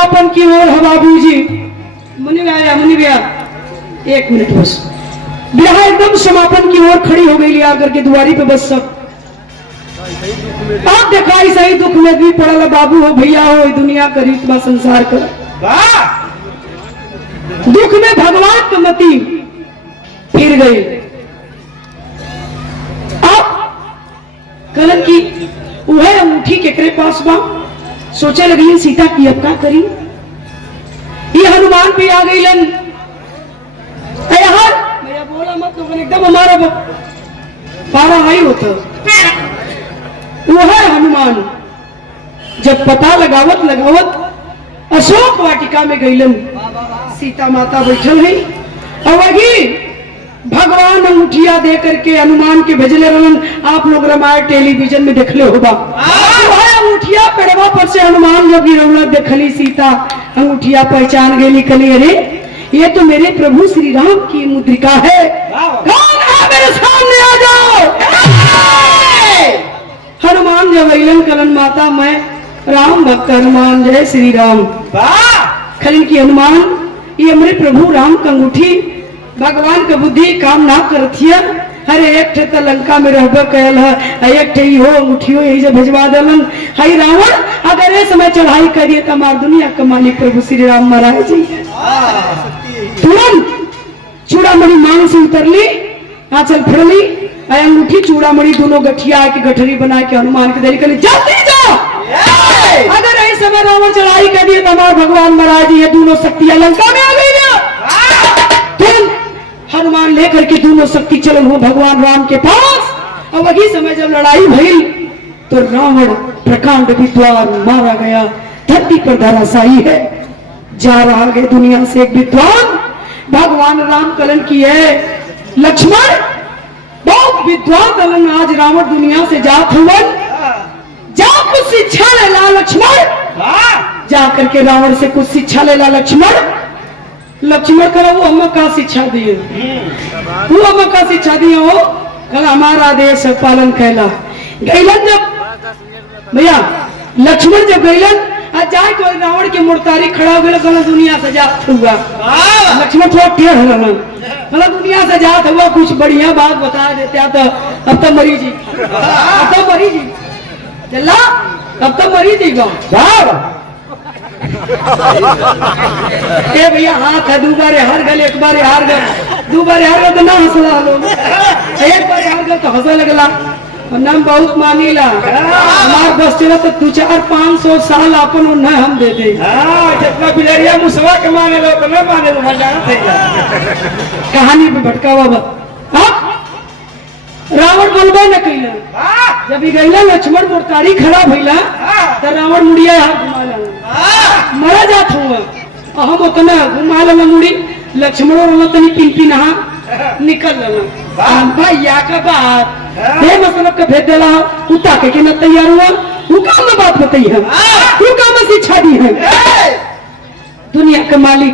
समापन की ओर है बाबूजी। मुनि भैया एक मिनट बस। ब्याह एकदम समापन की ओर खड़ी हो गई आकर के दुआरी पे बस सब आप देखा सही दुख में भी पड़ल बाबू हो भैया हो दुनिया का रीतवा संसार कर दुख में भगवान का मती फिर गई। अब कलन की वह अंगूठी केकरे पास बा सोचे लगी सीता की अब का करी। ये हनुमान भी आ गई लन मेरा बोला मत तो एकदम हमारा पारा हाई होता वह हनुमान जब पता लगावत लगावत अशोक वाटिका में गईलन सीता माता बैठल है और वही भगवान अंगूठिया दे करके हनुमान के भेजले रहन। आप लोग रामायण टेलीविजन में देखले होगा अंगूठिया पेड़वा पर से हनुमान जब गिरौला देखली सीता अंगूठिया पहचान गई निकली अरे ये तो मेरे प्रभु श्री राम की मुद्रिका है। कौन है मेरे सामने आ जाओ। हनुमान जब अलन कलन माता मैं राम भक्त हनुमान जय श्री राम खलन की हनुमान ये मेरे प्रभु राम का अंगूठी भगवान का बुद्धि काम ना करथिया अरे एक ठे तो लंका में रहबे कयल है एक ठे हो अंगूठियो यही से भेजवा दलन हई रावण अगर ये समय चढ़ाई करिए तो हमार दुनिया का मालिक प्रभु श्री राम महाराज जी तुरंत चूड़ामणि मांग से उतरली आंचल फड़ली अंगूठी चूड़ामणि दोनों गठिया की गठरी बना के हनुमान के दरी कर जल्दी जाओ। अगर इस समय रावण चढ़ाई कर दिए तो हमारे भगवान महाराज ये दोनों शक्तियां लंका में आ गई हनुमान लेकर के दोनों शक्ति चल हो भगवान राम के पास। और वही समय जब लड़ाई भई तो रावण प्रकांड विद्वान मारा गया धरती पर धराशायी है जा रहा है दुनिया से एक विद्वान भगवान राम कलन की है लक्ष्मण बहुत विद्वान कलन आज रावण दुनिया से जात हुआ जा कुछ शिक्षा ले ला लक्ष्मण जा करके रावण से कुछ शिक्षा ले ला लक्ष्मण करो वो हमें का शिक्षा दिए वो हमें का शिक्षा दिए हो कल हमारा देश पालन कैला गैलन जब भैया लक्ष्मण जब गैलन आज जाए तो रावण की मूर्तारी खड़ा हो गया दुनिया से जात हुआ लक्ष्मण थोड़ा टेढ़ रहना मतलब दुनिया से जात हुआ कुछ बढ़िया बात बता देते तो अब तो मरी जी चला अब तो मरी जी भैया हाथ है दो बारे हार गए एक बारे हार गए दो बारे हार गए तो ना हंसला लो एक बार हार गए तो हंसा लगला नाम बहुत मानीला हमार बस चला तो 200-500 साल अपन न हम दे दे जितना बिलरिया मुसवा के माने लो तो न माने लो कहानी पे भटका बाबा रावण बोलबे न कैला जब गैला लक्ष्मण मूर्तारी खड़ा भइला तो रावण मुड़िया हाथ घुमा ला मरा जात हुआ हम उतना घुमा ला मुड़ी लक्ष्मण और तनी पिन नहा निकल ला भाई या का बात हे मतलब के भेज देला उता के न तैयार हुआ वो काम में बात बताई है वो काम में शिक्षा दी है दुनिया का मालिक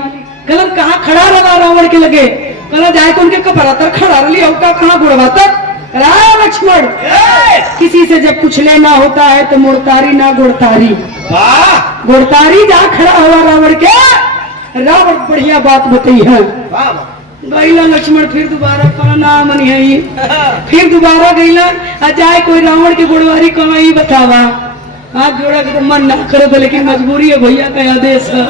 गलत कहाँ खड़ा रहा रावण के लगे गलत जाए तो उनके कपड़ा तर खड़ा रही का कहाँ गुड़वाता लक्ष्मण किसी से जब कुछ लेना होता है तो मुड़तारी ना गुड़तारी जा खड़ा हुआ रावण के रावण बढ़िया बात बताई है गईला लक्ष्मण फिर दोबारा कहा नाम नहीं फिर दोबारा गईला जाए कोई रावण की गुड़वारी कहा ही बतावा हाथ जोड़ा के तो मन ना करो तो लेकिन मजबूरी है भैया का आदेश है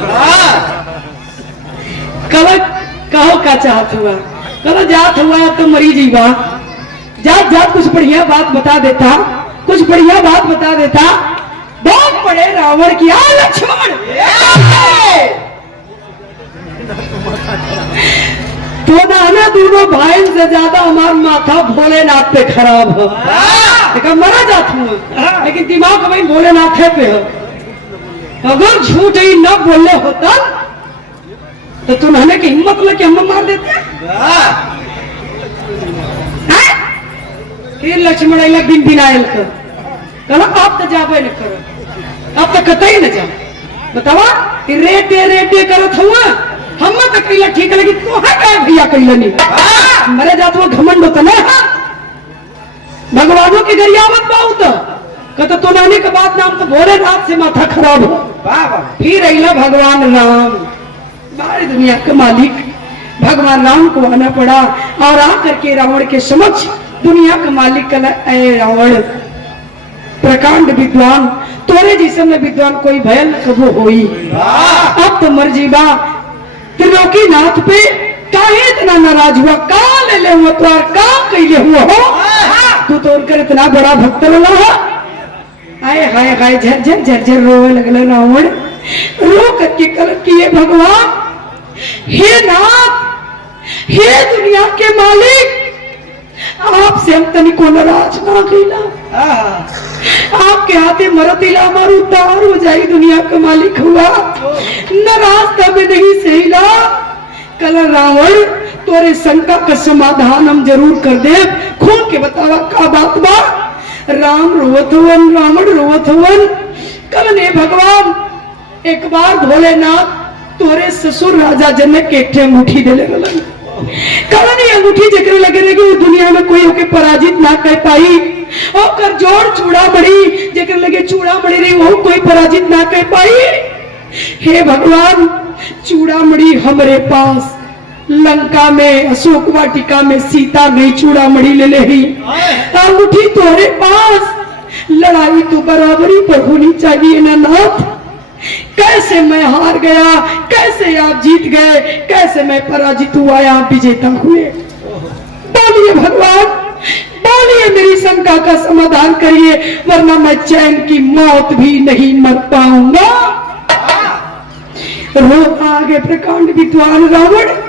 कहो का चाहत हुआ कल जात हुआ तो मरी जीवा जात जात कुछ बढ़िया बात बता देता बहुत बड़े रावण की लक्ष्मण तो ना दोनों भाई से ज्यादा हमारा माथा भोलेनाथ पे खराब है मरा जात हूँ लेकिन दिमाग भाई भोलेनाथ पे है अगर झूठ ही न बोलने होता तो तुम्हारे की हिम्मत लेके हम मार देते फिर लक्ष्मण अला बिन आयल कर कहला आप तो जाबे न करो अब तो कतई न जा बतावा रेटे करत हुआ हम तो कैला ठीक लगी तो है क्या भैया कैला नहीं मरे जात वो घमंड होता ना भगवानों के गरियावत बहुत कहता तो नानी के बाद नाम तो भोलेनाथ से माथा खराब हो। फिर अला भगवान राम, बारी दुनिया के मालिक भगवान राम को आना पड़ा और आकर के रावण के समक्ष दुनिया का मालिक कहला, ऐ रावण प्रकांड विद्वान, तोरे जैसे में विद्वान कोई भयल कबो होई। अब तो मर जीवा त्रिलोकी नाथ पे काहे इतना नाराज हुआ, का ले ले हुआ तो का कैले हुआ हो, तू तो उनकर इतना बड़ा भक्त रहा है। आए हाय हाय झरझर झरझर रोवे लगल रावण, रो करके कल किए भगवान, हे नाथ, हे दुनिया के मालिक, आपसे हम तनिको नाराज ना कइला, आपके हाथे मरतिला मार उद्धार हो जाई, दुनिया का मालिक हुआ, नाराज तब नहीं सहीला। कल रावण तोरे शंका का समाधान हम जरूर कर दे, खोल के बतावा का बात बा। राम रोवत हुवन, रावण रोवत हुवन, कल ने भगवान एक बार भोलेनाथ तोरे ससुर राजा जनक के एक अंगूठी देले रहलन, कल अंगूठी जकरे लगे रहे कि दुनिया में कोई होके पराजित ना कर पाई, और जोड़ चूड़ा मड़ी जकरे लगे चूड़ा मड़ी रही वो कोई पराजित ना कर पाई। हे भगवान, चूड़ा मड़ी हमरे पास, लंका में अशोक वाटिका में सीता गई चूड़ा मड़ी ले ही, अंगूठी तोरे पास, लड़ाई तो बराबरी पर होनी चाहिए ना नाथ। कैसे मैं हार गया, कैसे आप जीत गए, कैसे मैं पराजित हुआ, आप विजेता हुए। बोलिए भगवान, बोलिए, मेरी शंका का समाधान करिए, वरना मैं चैन की मौत भी नहीं मर पाऊंगा। रो आगे प्रकांड विद्वान रावण,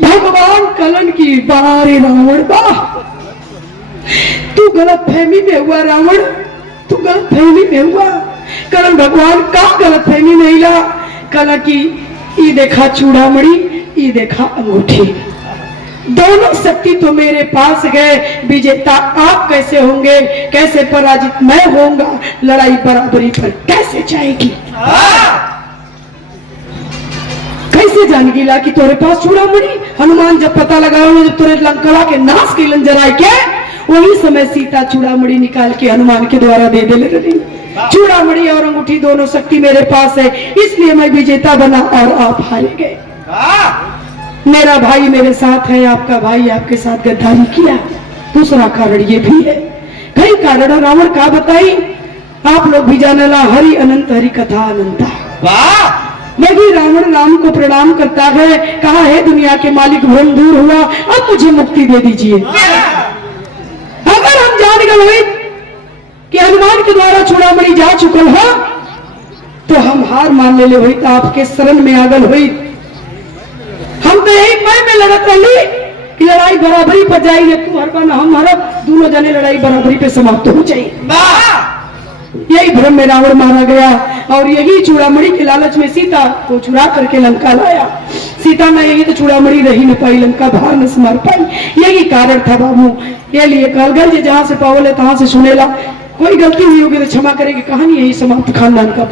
भगवान कलन की बारे रावण बा, तू गलत फहमी में हुआ रावण, तू गलत फहमी में हुआ। कल भगवान का गलत फहमी नहीं ला, कल की ई देखा चूड़ामणि, ई देखा अंगूठी, दोनों शक्ति तो मेरे पास गए, विजेता आप कैसे होंगे, कैसे पराजित मैं होऊंगा, लड़ाई बराबरी पर कैसे जाएगी। कैसे जान गिला कि तोरे पास चूड़ामणि। हनुमान जब पता लगाया, जब तोरे लंका के नाश के जराए के, वही समय सीता चूड़ामणि निकाल के हनुमान के द्वारा दे दे रही। चूड़ामणि और अंगूठी दोनों शक्ति मेरे पास है, इसलिए मैं विजेता बना और आप हारे गए। मेरा भाई मेरे साथ है, आपका भाई आपके साथ गद्दारी किया। दूसरा कारण ये भी है, कई कारण रावण का बताई, आप लोग भी जानला, हरि अनंत हरि कथा अनंता। यदि रावण राम को प्रणाम करता है, कहा है दुनिया के मालिक भ्रम दूर हुआ, अब मुझे मुक्ति दे दीजिए। अगर हम जान गए कि हनुमान के द्वारा चूड़ामणि जा चुकल है, तो हम हार मान ले हुई, तो आपके शरण में आगल हुई। हम तो यही में लड़त रही कि लड़ाई बराबरी पर जाएगी, तू हर बार हम हर दोनों जने लड़ाई बराबरी पे समाप्त हो जाए। यही भ्रम में रावण मारा गया, और यही चूड़ामणि के लालच में सीता को चुरा करके लंका लाया। सीता में यही तो चूड़ामणि रही न पाई, लंका बाहर न मार पाई, यही कारण था बाबू। ये लिए कहल गए जहां से पावले तहां से सुनेला, कोई गलती हुई होगी तो क्षमा करेगी। कहानी यही समाप्त, खानदान का।